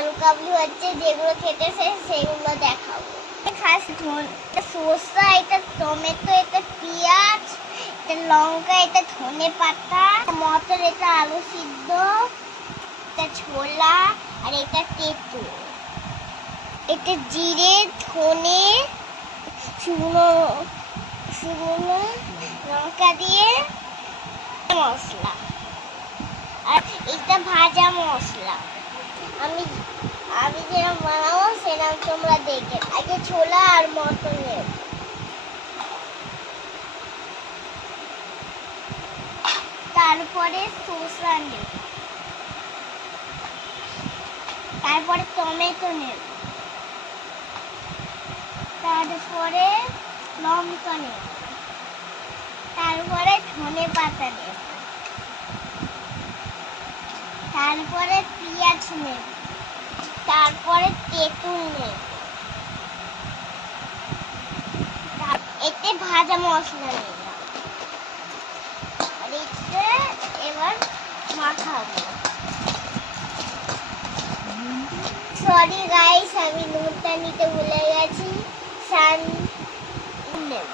আলু কাবলি হচ্ছে, যেগুলো খেতেছে সেগুলো দেখাবো। ফার্স্ট সরষা, এটা টমেটো, এটা পেঁয়াজ, এটা লঙ্কা, এটা ধনে পাতা, মটর, এটা আলু সিদ্ধ, এটা ছোলা, আর এটা তেঁতুল। এটা জিরে, ধনে, শুকনো লঙ্কা দিয়ে মশলা, আর এটা ভাজা মশলা। আমি যেরকম বানাবো সেরকম তোমরা দেখে। আগে ছোলা আর মটর নেব, তারপরে শসা নেব, তারপরে টমেটো নেব, তারপরে লঙ্কা নেব, তারপরে ধনে পাতা নেব, তারপরে পেঁয়াজ নেব, তারপরে তেঁতুল নেব, এতে ভাজা মশলা নেব, আর এতে এবার মাখাবো। সরি গাইস, আমি নুনটা নিতে ভুলে গেছি। সান নেব,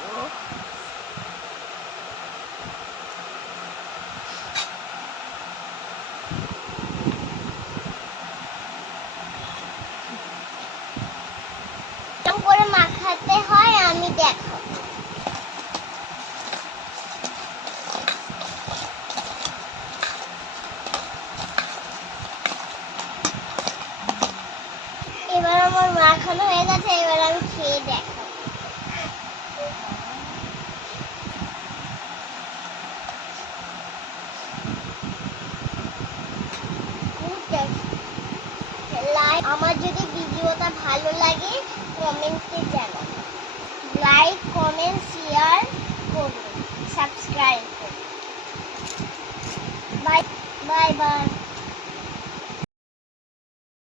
করে মাখাতে হয় আমি দেখাবো। এবার আমার মাখানো হয়ে গেছে, এবার আমি খেয়ে দেখাবো। আমার যদি ভিডিওটা ভালো লাগে কমেন্টে জানাবেন, লাইক কমেন্ট শেয়ার করুন, সাবস্ক্রাইব করুন। Bye bye bye.